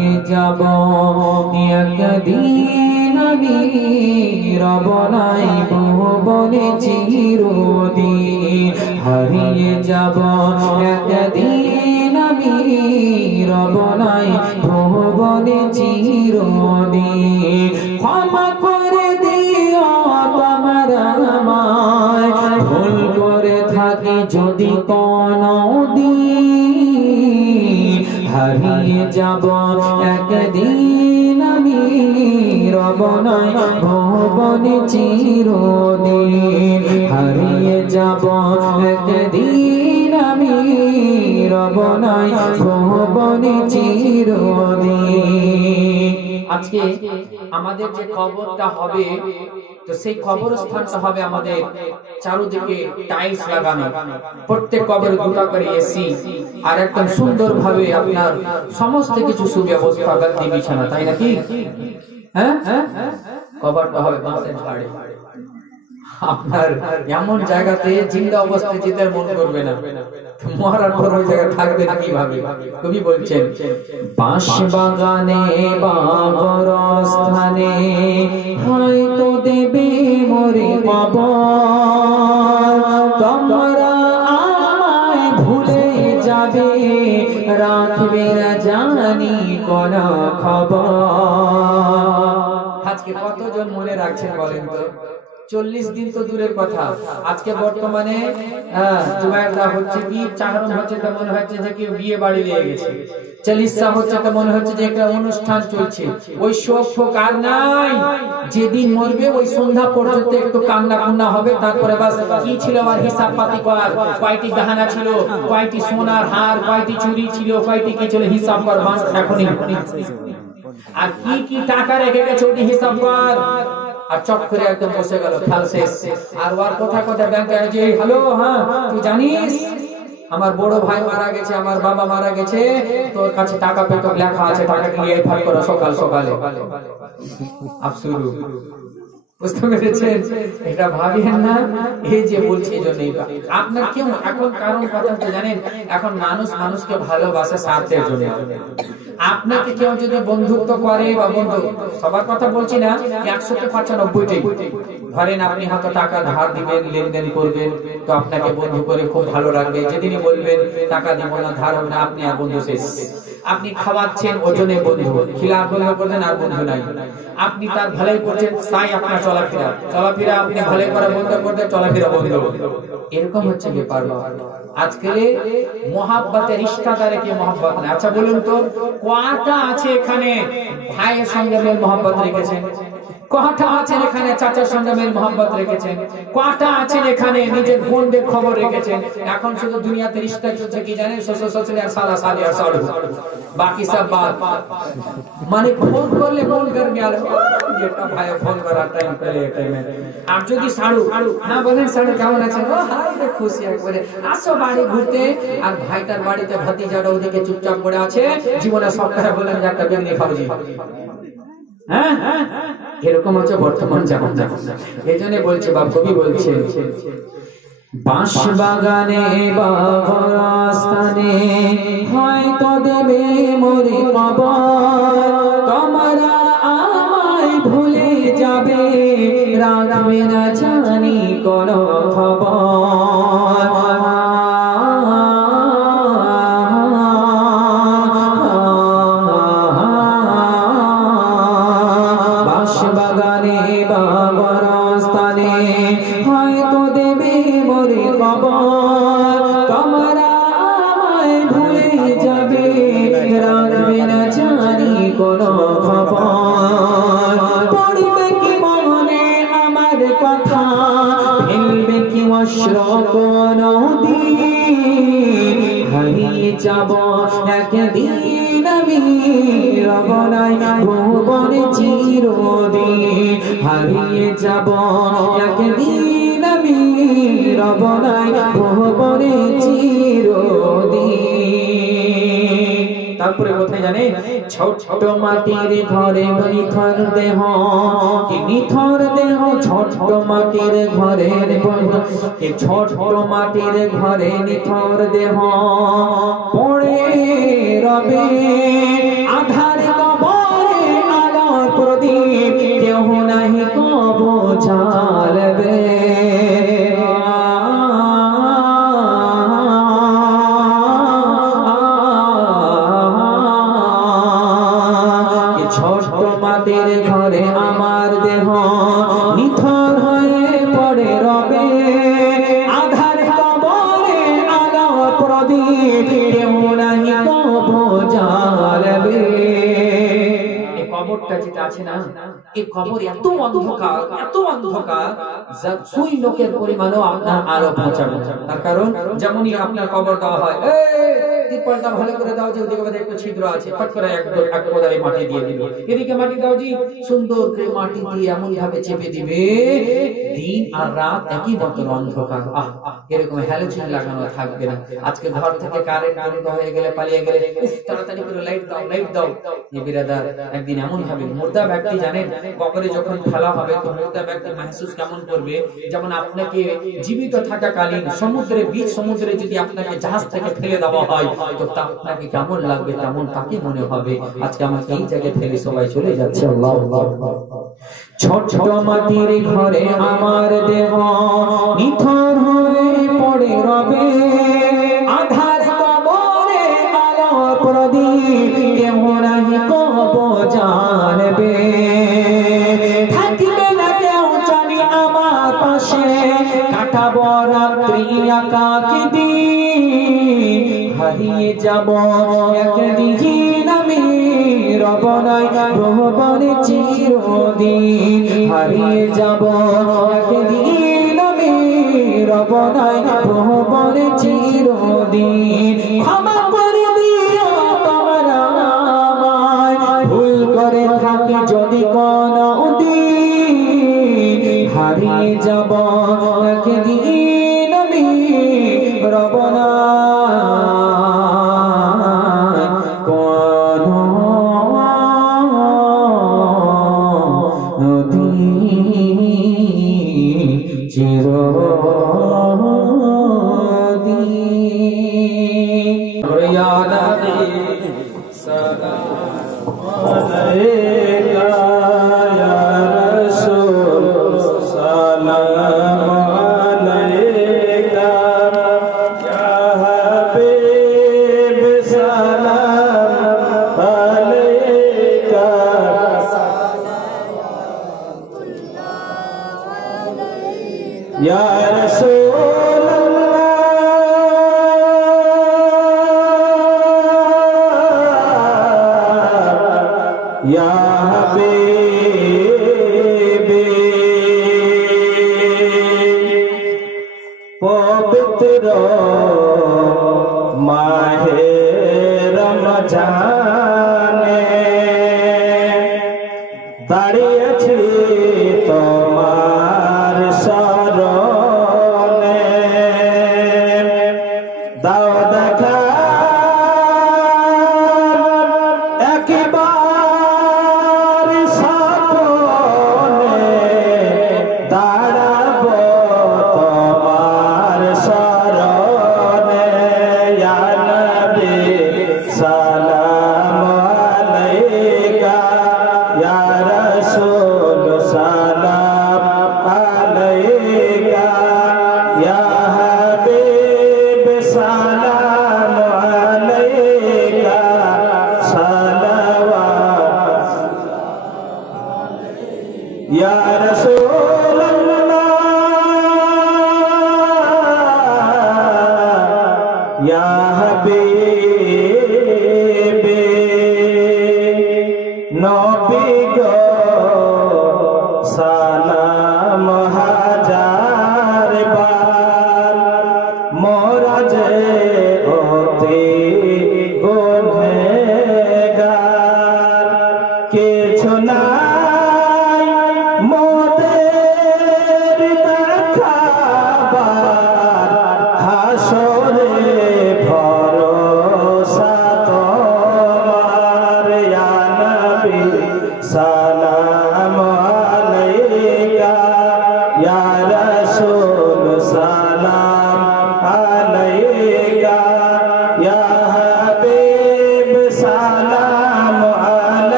হারিয়ে যাব একদিন আমি রব নাই ভুবনে চিরদিন হারিয়ে যাব একদিন আমি রব নাই ভুবনে চিরদিন ক্ষমা করে দিও তোমার আমায় ভুল করে থাকি যদি কোনো দিন হারিয়ে যাব একদিন আমি রব নাই ভুবনে চিরদিন হারিয়ে যাব একদিন আমি রব নাই ভুবনে চিরদিন। আজকে আমাদের যে কবরটা হবে তো সেই কবরস্থানটা হবে আমাদের চারদিকে টাইলস লাগানো, প্রত্যেক কবরে দুটো করে এসি আর একদম সুন্দরভাবে আপনার সমস্ত কিছু সুব্যবস্থা গাদি বিছানা, তাই নাকি? হ্যাঁ, কবরটা হবে বাঁশের ঝাড়ে। আপনার এমন জায়গাতে জিন্দা অবস্থায় যেতে মন করবে না, মরার পর ওই জায়গায় থাকবে না কিভাবে? কবি বলছেন বাঁশ বাগানে বা কবরস্থানে হয়তো দেবে মরে কবর, তোমরা আমায় ভুলে যাবে রাখবে না জানি কোন খবর। আজকে কতজন মনে রাখছেন বলেন তো? 40 দিন তো দূরের কথা, আজকে বর্তমানে জুমায়রা হচ্ছে কি চাহরম হচ্ছে তো মনে হচ্ছে যে কেউ বিয়ে বাড়ি নিয়ে গেছে, চালিসা হচ্ছে তো মনে হচ্ছে যে একটা অনুষ্ঠান চলছে। ওই শোক ফোক আর নাই, যেদিন মরবে ওই সন্ধ্যা পর্যন্ত একটু কান্না কুন্না হবে, তারপরে বাস কি ছিল আর হিসাব পাতি করার, কয়টি গহনা ছিল, কয়টি সোনার হার, কয়টি চুড়ি ছিল, কয়টি কি ছিল হিসাব কর বাস এখনই। আর কি কি টাকা রেখে গেছে ওটি হিসাব কর, আর চট করে একদম বসে গেল ফেল শেষ। আর ওর কথা কথা ব্যাংকে যে হ্যালো, হ্যাঁ তুই জানিস আমার বড় ভাই মারা গেছে, আমার বাবা মারা গেছে, তোর কাছে টাকা পেতো লেখা আছে, টাকা নিয়ে ভাগ করো সকাল সকালে। আফসুরু বুঝতে পেরেছেন? এটা ভাবেন না, এই যে বলছি এই জন্য আপনার কেউ এখন কারণ কথা হচ্ছে জানেন, এখন মানুষ মানুষকে ভালোবাসে স্বার্থের জন্য। আপনাকে কেউ যদি বন্ধুত্ব করে বা বন্ধু, সবার কথা বলছি না, 100-95টাই ধরেন আপনি হয়তো টাকা ধার দিবেন, লেনদেন করবেন, তো আপনাকে বন্ধু করে খুব ভালো লাগবে। যেদিনই বলবেন টাকা দিব না, ধার হবে না, আপনি আর বন্ধু শেষ। আপনি খাওয়াচ্ছেন ওজনে বন্ধু, খিলাফ করছেন আর বন্ধু নাই। আপনি তার ভালোই করছেন তাই আপনার চলাফেরা আপনি ভালোই করা বন্ধ করতে চলাফেরা বন্ধ। এরকম হচ্ছে ব্যাপার। আজকাল মহাব্বতের রিশতাদারে কি মহাব্বত না। আচ্ছা বলুন তো, কয়টা আছে এখানে ভাইয়ের সঙ্গে মেল মহাব্বত রেখেছেন? কয়টা আছেন এখানে চাচার সঙ্গে মেল মহাব্বত রেখেছেন? কয়টা আছেন এখানে নিজের বোনদের খবর রেখেছেন? এখন শুধু দুনিয়াতে রিশতা চলছে কি জানেন, শ্বশুর শাশুড়ি আর সালা সালি আর সাড়ু, বাকি সব বাদ। মানে ফোন করলে ফোন করবে আর একটা ভাই ফোন করার টাইম পেলে টাইমে, আর যদি সাড়ু না বলেন সাড়ু কেমন আছেন, ও হাই রে খুশি একবারে আসো বাড়ি ঘুরতে, আর ভাইটার বাড়িতে ভাতিজাটা ওদিকে চুপচাপ পড়ে আছে, জীবনে সব কথা বলেন যে একটা বেগনি খাওজি। হ্যাঁ, এরকম হচ্ছে বর্তমান জামান। এই জন্য বলছে বা কবি বলছে বাঁশ বাগানে বা কবরস্থানে হয়তো দেবে মরে কবর, তোমরা আমায় ভুলে যাবে রাখবে না জানি কোন খবর। বাঁশ বাগানে বা কবরস্থানে হয়তো দেবে মরে কবর, তোমরা আমায় ভুলে যাবে রাখবে না জানি কোন খবর। পড়বে কি মনে আমার কথা, ফেলবে কি অশ্র কোন দিন, হারিয়ে যাব একদিন আমি রব নাই ভুবনে চিরদিন, হারিয়ে যাব একদিন আমি রব নাই ভুবনে চিরদিন। তারপরে কোথায় জানে, ছোট মাটির ঘরে নিথর দেহ, নিথর দেহ ছোট মাটির ঘরে, ছোট মাটির ঘরে নিথর দেহ পড়ে রবে আধার মাটির ঘরে আমার দেহ নিথর হয়ে পড়ে রবে আধার কবরে আলো প্রদীপ কেউ নাহি কবো জ্বালবে কবরটা যেটা আছে না এই কবর এত অন্ধকার সুই লোকের পরিমাণও আপনার আরো পৌঁছাবে তার কারণ যেমনই আপনার কবর দেওয়া হয় তিরপলটা ভালো করে দাও যে ওদিকে একটু ছিদ্র আছে ফট করে এক কোদালে মাটি দিয়ে দিবে এদিকে মাটি দাও জি সুন্দর করে মাটি দিয়ে এমন ভাবে চেপে দিবে দিন আর রাত একই মতন অন্ধকার এরকম হ্যালোজেন লাগানো থাকবে না আজকে ঘর থেকে কারেন্ট বন্ধ হয়ে গেলে পালিয়ে গেলে তাড়াতাড়ি করে লাইট দাও এই বিরাদার একদিন এমন ভাবে মুর্দা ব্যক্তি জানেন কবরে যখন ফেলা হবে তো মুর্দা ব্যক্তি महसूस কেমন করবে যেমন আপনাকে জীবিত থাকাকালীন সমুদ্রে যদি আপনাকে জাহাজ থেকে ফেলে দেওয়া হয় তো আপনাকে কেমন লাগবে তেমন তাকে মনে হবে আজকে আমাকে এই জায়গায় ফেলে সবাই চলে যাচ্ছে আল্লাহ ছোট মাটির ঘরে আমার দেহ নিথর হয়ে পড়ে রবে আধার কবরে আলো প্রদীপ কেউ নাহি কবো জানবে থাকিবে না কেউ জানি আমার পাশে কাটাবো রাত্রি একাকী দিন হারিয়ে যাব একদিন আমি রব নাই রহবনে চিরদিন হারিয়ে যাব একদিন আমি রব নাই রহবনে চিরদিন ক্ষমা করে দিও তোমরা আমায় ভুল করে থাকি যদি কোনো দিন হারিয়ে যাব একদিন আমি রব নাই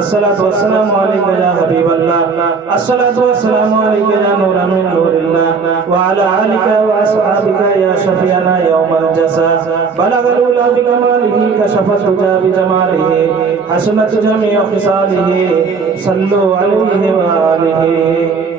अस्सलातु वस्सलामु अलैका या हबीबल्लाह अस्सलातु वस्सलामु अलैका या नूरा मिन नूरिल्लाह व وعلى آلك وأصحابك يا شفيعنا يوم الجزاء بلغ الأولى بكماله كشف الدجى بجماله حسنت جميع خصاله صلوا عليه وآله